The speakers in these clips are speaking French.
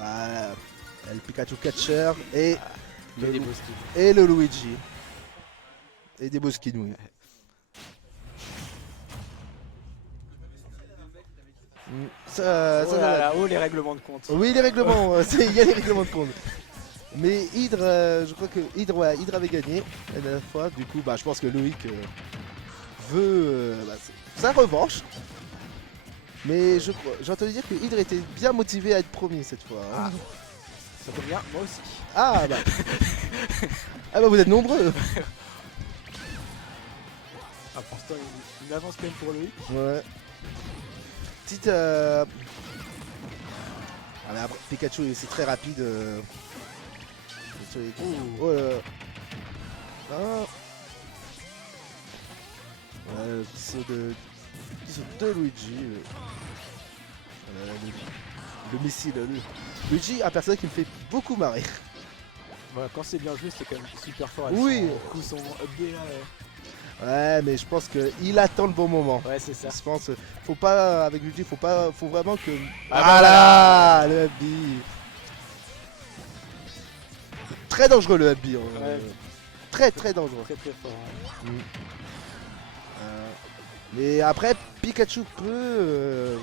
Ah, le Pikachu Catcher et, Il y a des beaux skins. et le Luigi. Et des beaux skins, oui. Oh là là, oh les règlements de compte. Oui, les règlements, il y a les règlements de compte. Mais Hydre, je crois que Hydre, ouais, Hydre avait gagné la dernière fois. Du coup, bah, je pense que Loïc veut sa revanche. Mais j'ai entendu dire que Hydre était bien motivé à être premier cette fois. Hein. Ça tombe bien, moi aussi. Ah bah. Ah bah vous êtes nombreux. Ah, pour l'instant, une avance quand même pour lui. Ouais. Petite. Ah mais après, Pikachu c'est très rapide. Oh là là. Ah. Ouais, le petit saut de Luigi. Le missile. Luigi, un personnage qui me fait beaucoup marrer. Voilà, quand c'est bien joué, c'est quand même super fort. Oui. Son update là. Ouais, mais je pense qu'il attend le bon moment. Ouais, c'est ça. Je pense, faut pas, avec Luigi, faut vraiment que... Ah là, le Happy. Très dangereux le Happy. Ouais. Très dangereux. Très très fort. Hein. Mais après, Pikachu peut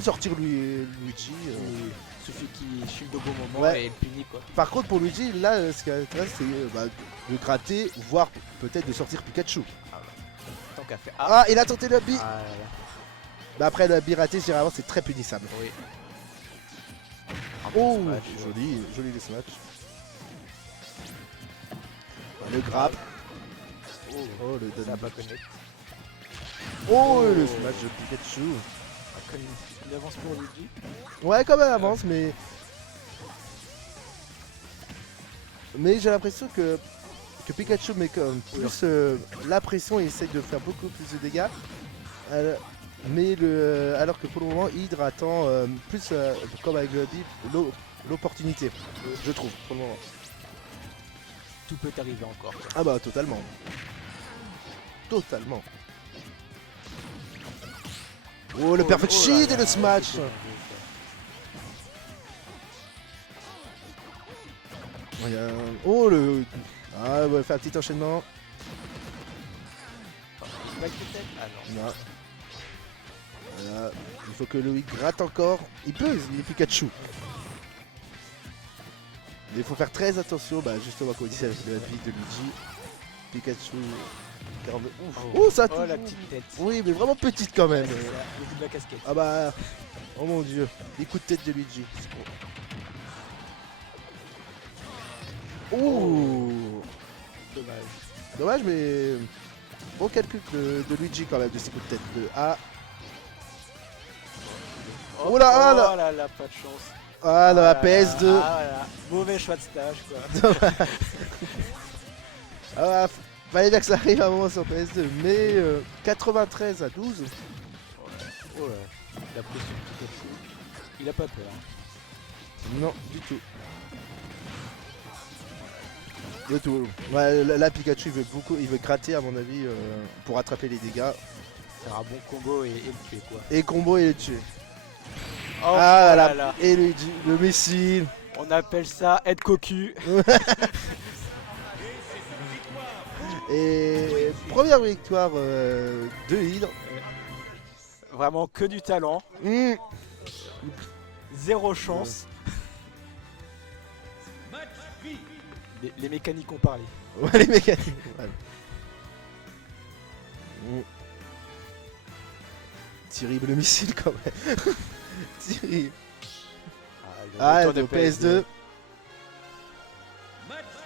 sortir Luigi. Il suffit qu'il shield au bon moment Ouais. et il punit quoi. Par contre, pour Luigi, là, ce qui intéresse, c'est de gratter, voire peut-être de sortir Pikachu. Tant qu'à faire. Ah, il a tenté le Happy. Ah là là. Bah après, le Happy raté, généralement, c'est très punissable. Oui. Oh, Smash, joli le smash. Le grab. Oh, le Ça va pas connect. Oh, le smash de Pikachu. Comme une avance pour Luigi. Ouais, quand même avance, mais j'ai l'impression que Pikachu met comme plus la pression et essaye de faire beaucoup plus de dégâts. Alors que pour le moment, Hydre attend plus, comme avec le Bip, l'opportunité, je trouve, pour le moment. Tout peut arriver encore. Ah bah, totalement. Totalement. Oh, le perfect shield et le smash. Oh, le... Ah ouais, faire un petit enchaînement. Ah non. Non. Voilà. Il faut que Loïc gratte encore. Il peut, il est Pikachu. Mais il faut faire très attention, bah justement comme on dit avec le happy de Luigi. Pikachu. Oh ça Oh la petite tête. Oui mais vraiment petite quand même. Le bout de la casquette. Ah bah. Oh mon dieu. Les coups de tête de Luigi. Oh. Dommage. Dommage mais. Bon calcul de Luigi quand même de ces coups de tête. Oh là, oh là là, pas de chance. Ah la PS2. Ah là, mauvais choix de stage quoi. Ah, fallait bien que ça arrive à un moment sur PS2. Mais 93 à 12. Oh là, la pression de Pikachu. Il a pas peur. Non, du tout. Du tout. Ouais, là Pikachu il veut gratter à mon avis pour attraper les dégâts. Faire un bon combo et le tuer quoi. Et combo et le tuer. Oh, Ah oh là là là. Et le missile. On appelle ça être cocu. Et première victoire de Hydre. Vraiment que du talent. Mmh. Zéro chance. Les mécaniques ont parlé. Ouais, les mécaniques. Ouais. Mmh. Terrible le missile quand même. Terrible. Ah, retour de PS2.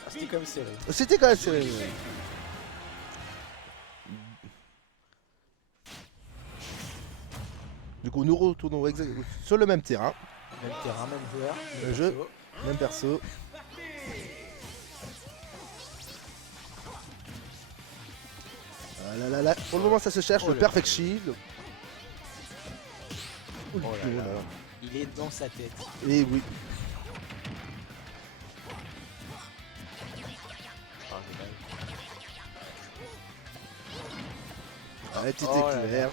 C'était quand même serré. C'était quand même serré. Ouais. Du coup, nous retournons sur le même terrain. Même terrain, même joueur. Le jeu, même perso. Ah là là là. Pour le moment, ça se cherche, le Perfect Shield. Oh là là. Il est dans sa tête. Et oui. Ah, les petits éclairs.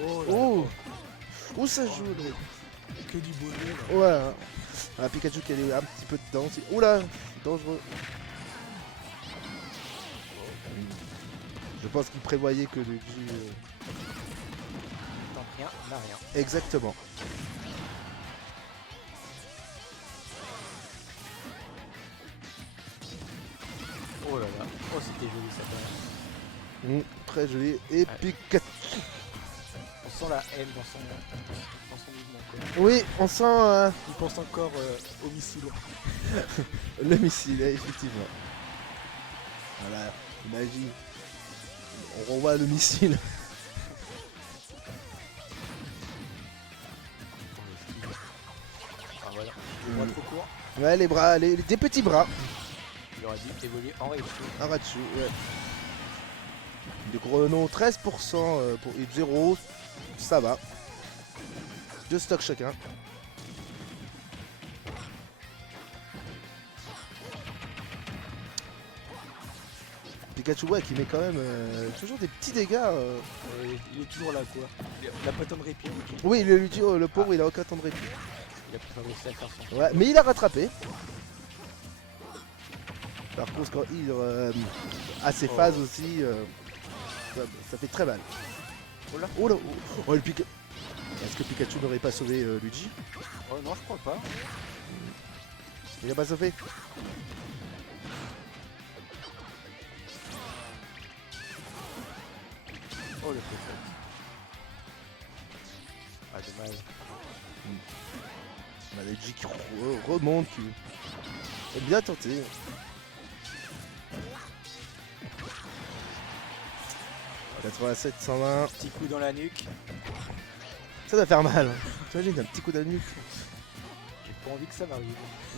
Oh, là Oh. là. Où ça joue le... Que du beau jeu. Là. Ouais. Un Pikachu qui est un petit peu dedans aussi. Oula, dangereux. Je pense qu'il prévoyait que Luigi... Tant rien, n'a rien. Exactement. Oh là là. Oh, c'était joli ça quand même. Très joli. Et Pikachu. On sent la haine dans son mouvement. Quoi. Oui, on sent Il pense encore au missile. le missile, effectivement. Voilà, imagine. On revoit le missile. Ah voilà. Le bras trop court. Ouais, les bras, des petits bras. Il aurait dû évoluer en Raichu. Un Raichu, ouais. De gros nom, 13% pour et 0, ça va. 2 stocks chacun. Pikachu, ouais, qui met quand même toujours des petits dégâts. Il est toujours là quoi. Il a pas tant de répit. Oui, le pauvre, il a aucun temps de répit. Il a pas réussi à faire son. Ouais, mais il a rattrapé. Par contre, quand il a ses phases aussi, ça fait très mal. Oh là. Oh là, oh, le Pikachu. Est-ce que Pikachu n'aurait pas sauvé Luigi? Oh non, je crois pas. Il a pas sauvé. Oh le préfet. Ah dommage. On a Luigi qui remonte, qui est bien tenté. « 87, 120. Petit coup dans la nuque. Ça doit faire mal. T'imagines un petit coup dans la nuque. J'ai pas envie que ça m'arrive.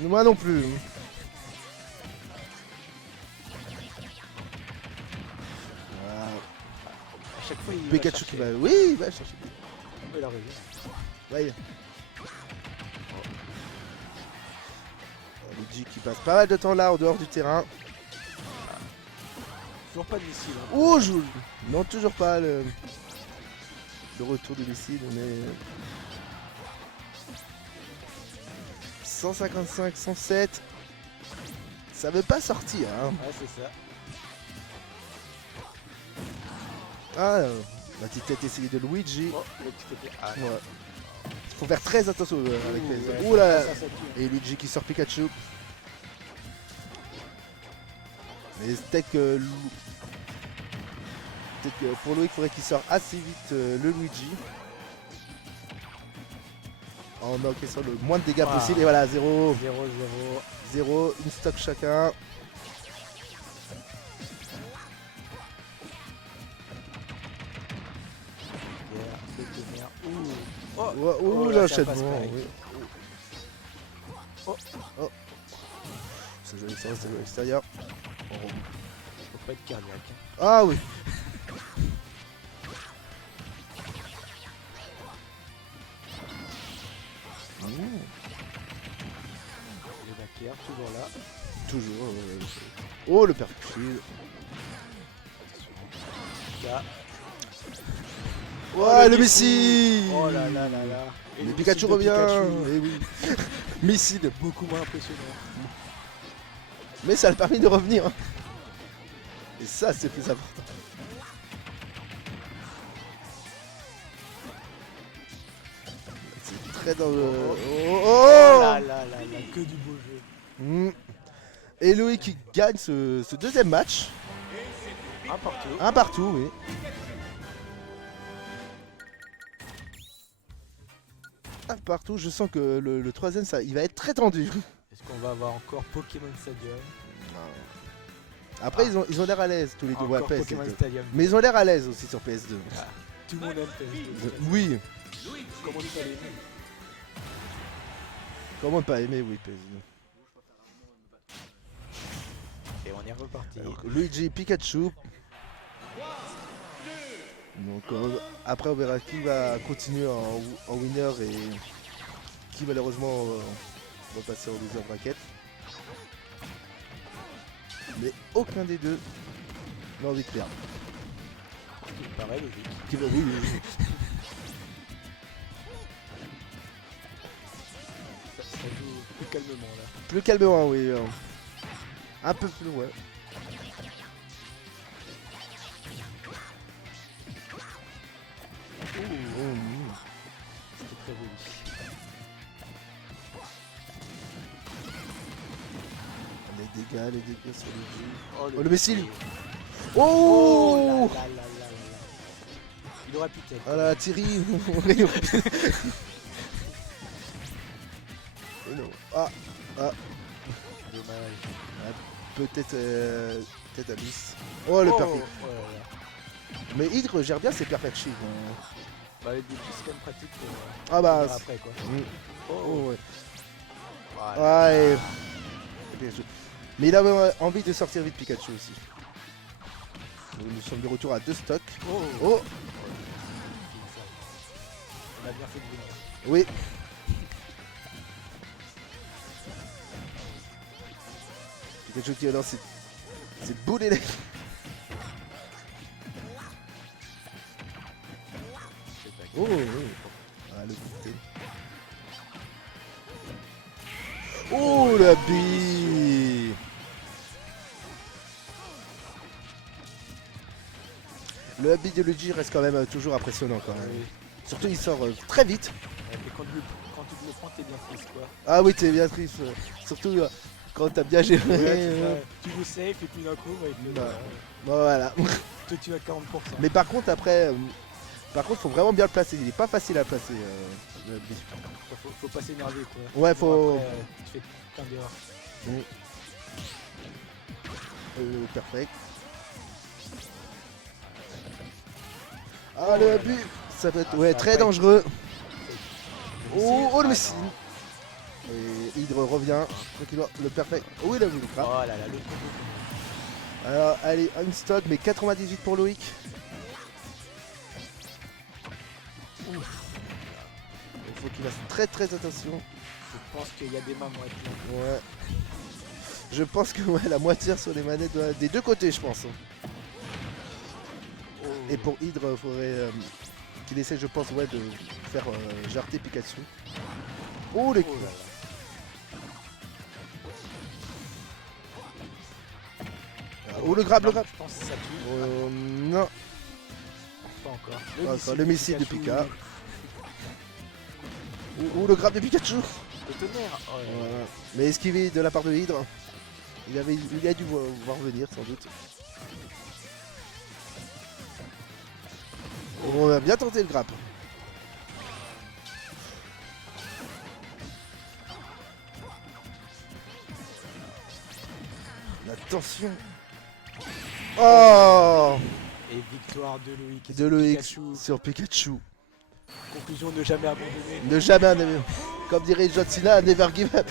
Moi non plus. Voilà. À chaque fois il Pikachu va qui chercher. va... Oui, il va chercher. Oh, il a raison. Ouais. Luigi qui passe pas mal de temps là, en dehors du terrain. Toujours pas de missile. Hein. Oh, non, toujours pas le retour du missile. On est 155, 107. Ça veut pas sortir. Hein. Ouais, c'est ça. Ah, la petite tête essayée de Luigi. Oh, le petit côté. Ah, Ouais. Faut faire très attention avec les. ouais, Ouh là. ça tue. Et Luigi qui sort Pikachu. Mais peut-être que pour Loïc, il faudrait qu'il sorte assez vite le Luigi. En encaissant le moins de dégâts Ah. possible. Et voilà, 0, 0-0. 0, une stock chacun. Oh, Ouh, là, ça passe l'enchaînement. pareil. Oui. Oh. Oh. C'est joli, ça reste à l'extérieur. Faut pas être cardiaque. Ah oui. Les backers, toujours là. Toujours. Oh, le percule. Là. Oh, le missile. missile. Oh là là là là. Et Mais le Pikachu missile de revient. Pikachu, Eh oui. Missile. beaucoup moins impressionnant. Mais ça a permis de revenir. Hein. Et ça, c'est plus important. C'est très dans le... Oh Oh, là là là là, que du beau jeu. Et Loïc qui gagne ce deuxième match. Un partout. Un partout, oui. Un partout. Je sens que le troisième, ça, il va être très tendu. Est-ce qu'on va avoir encore Pokémon Stadium? Après, ils ont l'air à l'aise, tous les deux. Ouais, Encore Pokémon PS2. Stadium. Mais ils ont l'air à l'aise aussi sur PS2. Tout le monde aime PS2. Oui. Comment on dit ça les Comment ne pas aimer, oui, PS2. Et on est reparti. Alors, Luigi, Pikachu. Donc après on verra qui va continuer en winner et qui malheureusement va passer en loser bracket. Mais aucun des deux n'a envie de perdre. Il me paraît logique. Oui, oui, oui. calmement là. Plus calmement, oui. Un peu plus, ouais. C'était très joli. Les dégâts sur les jeux. Oh, le missile. Oh Oh, là là là là là. Il aurait pu tête. ah là, Thierry. Oh non. Ah, Dommage. peut-être peut-être Abyss. Oh, le perfect. Oh là là. Mais Hydre gère bien ses perfect shield. Bah les défis c'est quand même pratique pour Ah bah. finir après quoi. Oh, ouais. Voilà. Ouais. Bien joué. Mais il avait envie de sortir vite Pikachu aussi. Donc, nous sommes de retour à 2 stocks. Oh. Oh, On a bien fait de venir. oui. Pikachu qui lance ses boules électriques. Oh, oui. Ah, le goûter. Oh, la bille. Le habit de Luigi reste quand même toujours impressionnant quand même. Oui. Surtout il sort très vite. Et quand tu le prends t'es bien triste quoi. Ah oui, t'es bien triste. Surtout quand t'as bien géré. Ouais, tu joues safe et puis d'un coup avec le... Bah. Bon, voilà. te tue à 40%. Mais par contre après, faut vraiment bien le placer. Il est pas facile à placer. Le habit. Faut pas s'énerver quoi. Ouais, faut. Après, tu fais plein d'erreurs. Perfect. Ah, le but, ça peut être ça très va pas dangereux. Oh, le Ah, missile. non. Et Hydre revient. Tranquillement, le perfect. Oh, il a vu le crap. Oh là là, le combo. Alors, allez, un stock, mais 98 pour Loïc. Il faut qu'il fasse très attention. Je pense qu'il y a des mains moins pleines. Ouais. Je pense que ouais, la moitié sur les manettes des deux côtés, je pense. Oh. Et pour Hydre, il faudrait qu'il essaie, je pense, ouais, de faire jarter Pikachu. Oh, les Oh coups. là là. Oh, le grab, le grab. Je pense que ça tue. Non. Pas encore. Pas encore. Le missile de Pika. Oh, le grab de Pikachu. Le tonnerre. Oh là là. Voilà. Mais esquivé de la part de Hydre. Il a dû voir venir sans doute. On a bien tenté le grappe. La tension. Oh, Et victoire de Loïc. de Loïc Pikachu. sur Pikachu. Conclusion, ne jamais abandonner. Ne jamais, comme dirait John Cena, never give up.